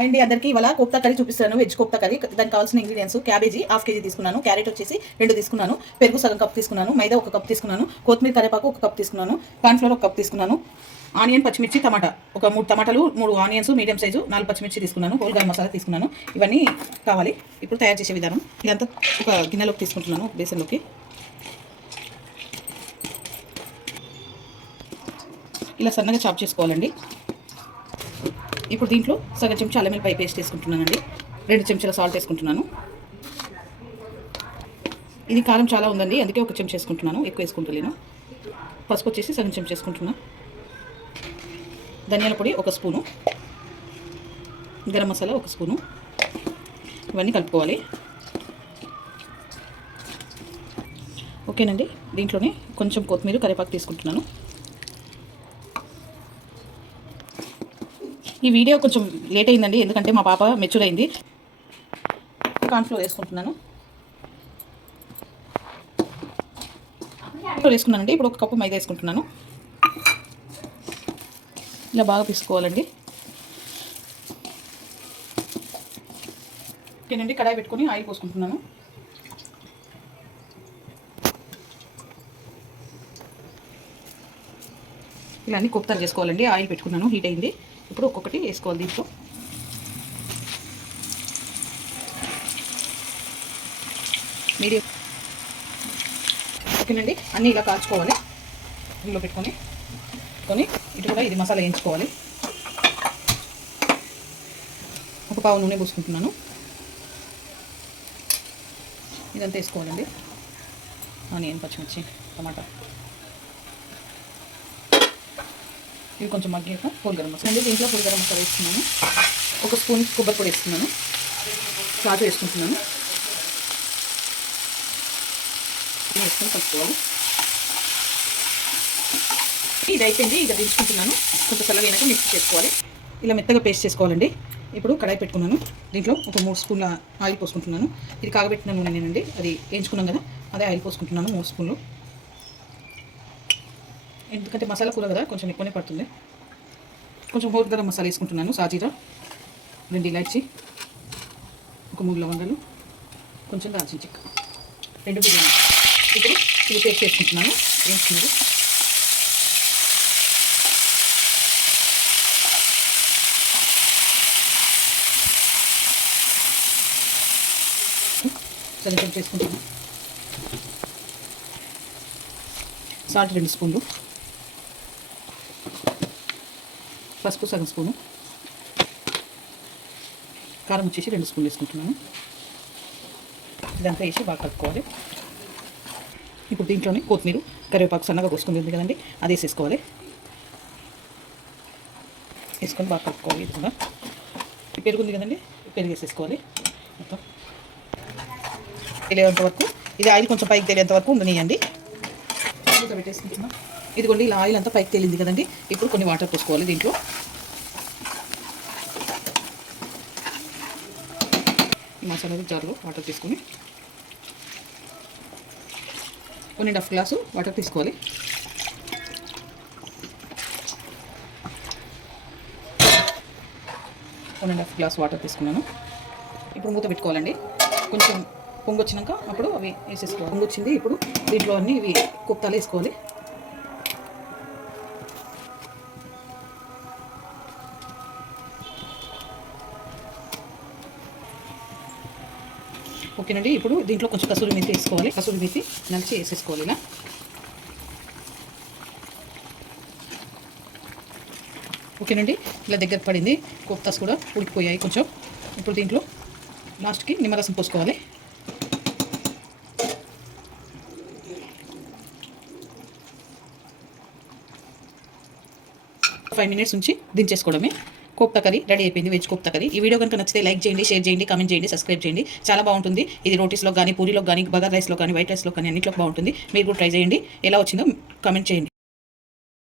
And అందరికీ ఇవాళ kofta curry చూపిస్తాను. Veg kofta curry. దానికి కావాల్సిన ఇంగ్రీడియంట్స్: క్యాబేజీ ½ కేజీ తీసుకున్నాను, క్యారెట్ వచ్చేసి 2 తీసుకున్నాను, పెరుగు సగం కప్ తీసుకున్నాను, మైదా 1 కప్ తీసుకున్నాను, కొత్తిమీర కరివేపాకు 1 కప్ తీసుకున్నాను, కార్న్ఫ్లోర్ 1 కప్ తీసుకున్నాను, ఆనియన్ పచ్చిమిర్చి టమాటా ఒక 3 టమాటాలు, 3 ఆనియన్స్ మీడియం సైజు, 4 పచ్చిమిర్చి తీసుకున్నాను, హోల్ గరం మసాలా తీసుకున్నాను. ఇవన్నీ కావాలి. ఇప్పుడు తయారు చేసే విధానం: ఇదంతా ఒక గిన్నెలోకి తీసుకుంటున్నాను, బేసన్లోకి. ఇలా సన్నగా చాప్ చేసుకోవాలండి. ఇప్పుడు దీంట్లో సగం చెంచా అల్లం వెల్లిపాయ పేస్ట్ వేసుకుంటున్నానండి, 2 చెంచాల సాల్ట్ వేసుకుంటున్నాను. ఇది కారం చాలా ఉందండి, అందుకే 1 చెంచా వేసుకుంటున్నాను, ఎక్కువ వేసుకుంటలేను. పసుపు వచ్చేసి సగం చెంచా వేసుకుంటున్నాను. ధనియాల పొడి 1 స్పూను, గరం మసాలా 1 స్పూను. ఇవన్నీ కలుపుకోవాలి. ఓకేనండి. దీంట్లోనే కొంచెం కొత్తిమీర కరివేపాకు తీసుకుంటున్నాను. ఈ వీడియో కొంచెం లేట్ అయిందండి, ఎందుకంటే మా పాప మెచ్యూర్ అయింది. కార్న్ఫ్లోర్ వేసుకుంటున్నాను. వేసుకున్నానండి. ఇప్పుడు 1 కప్పు మైదా వేసుకుంటున్నాను. ఇలా బాగా తీసుకోవాలండి. ఓకేనండి. కడాయి పెట్టుకొని ఆయిల్ పోసుకుంటున్నాను. ఇలా అన్ని కోప్తాలు చేసుకోవాలండి. ఆయిల్ పెట్టుకున్నాను, హీట్ అయింది. ఇప్పుడు ఒక్కొక్కటి వేసుకోవాలి దీంట్లో. మీడియం. ఓకేనండి. అన్నీ ఇలా కాల్చుకోవాలి. ఇందులో పెట్టుకొని ఇటు కూడా ఇది మసాలా వేయించుకోవాలి. 1 పావు నూనె పోసుకుంటున్నాను. ఇదంతా వేసుకోవాలండి. ఆనియన్ పచ్చిమిర్చి టమాటా ఇవి కొంచెం మగ్గాక హోల్ గరం మసాలా అండి. దీంట్లో హోల్ గరం మసాలా వేస్తున్నాను. 1 స్పూన్ కొబ్బరి పొడి వేస్తున్నాను. కాజు వేసుకుంటున్నాను. వేసుకొని కలుపుకోవాలి. ఇది అయిపోయింది. ఇక దించుకుంటున్నాను. కొంచెం చల్లగా అయినాక మిక్స్ చేసుకోవాలి. ఇలా మెత్తగా పేస్ట్ చేసుకోవాలండి. ఇప్పుడు కడాయి పెట్టుకున్నాను. దీంట్లో ఒక 3 స్పూన్ల ఆయిల్ పోసుకుంటున్నాను. ఇది కాగబెట్టిన నూనెనేనండి, అది వేయించుకున్నాం కదా, అదే ఆయిల్ పోసుకుంటున్నాను 3 స్పూన్లు. ఎందుకంటే మసాలా కూర కదా, కొంచెం ఎక్కువనే పడుతుంది. కొంచెం హోల్ గరం మసాలా వేసుకుంటున్నాను. సాజీరా, 2 ఇలాచి, ఒక 3 లవంగాలు, కొంచెం దాల్చిన చెక్క, 2 బిర్యానీ. ఇప్పుడు ఇది పేస్ట్ చేసుకుంటున్నాను. వేసుకున్నది సరిగ్గా చేసుకుంటున్నాను. సాల్ట్ 2 స్పూన్లు, పసుపు సగం స్పూను, కారం వచ్చేసి 2 స్పూన్లు వేసుకుంటున్నాను. ఇదంతా వేసి బాగా కలుపుకోవాలి. ఇప్పుడు దీంట్లోనే కొత్తిమీర కరివేపాకు సన్నగా కోసుకుంటుంది కదండి, అది వేసేసుకోవాలి. వేసుకొని బాగా కలుపుకోవాలి. ఇది కూడా పెరుగు ఉంది కదండి, పెరుగు వేసేసుకోవాలి. మొత్తం తెలియేంత వరకు, ఇది ఆయిల్ కొంచెం పైకి తెలియేంత వరకు ఉండనియండి. పెట్టేసుకుంటున్నాం. ఇదిగోండి, ఇలా ఆయిల్ అంతా పైకి తేలింది కదండి. ఇప్పుడు కొన్ని వాటర్ పోసుకోవాలి దీంట్లో. ఈ మసాలా జార్లో వాటర్ తీసుకొని 1.5 గ్లాసు వాటర్ తీసుకోవాలి. గ్లాస్ వాటర్ తీసుకున్నాను. ఇప్పుడు మూత పెట్టుకోవాలండి. కొంచెం పొంగు వచ్చినాక అప్పుడు అవి వేసేసుకోవాలి. పొంగు వచ్చింది. ఇప్పుడు దీంట్లో అన్నీ ఇవి కోప్తాలు వేసుకోవాలి. ఓకేనండి. ఇప్పుడు దీంట్లో కొంచెం కసూరి మెతి వేసుకోవాలి. కసూరి మెతి నలిచి వేసేసుకోవాలి. ఇలా ఓకేనండి. ఇలా దగ్గర పడింది. కోప్తాస్ కూడా ఉడికిపోయాయి కొంచెం. ఇప్పుడు దీంట్లో లాస్ట్కి నిమ్మరసం పోసుకోవాలి. ఒక 5 మినిట్స్ నుంచి దించేసుకోవడమే. కోప్తా కర్రీ రెడీ అయిపోయింది. Veg kofta curry. ఈ వీడియో కనుక నచ్చితే లైక్ చేయండి, షేర్ చేయండి, కామెంట్ చేయండి, సబ్స్క్రైబ్ చేయండి. చాలా బాగుంటుంది. ఇది రోటీస్లో కానీ, పూరీలో కానీ, బగార్ రైస్లో కానీ, వైట్ రైస్లో కానీ అన్నింటిలో బాగుంటుంది. మీరు కూడా ట్రై చేయండి. ఎలా వచ్చిందో కామెంట్ చేయండి.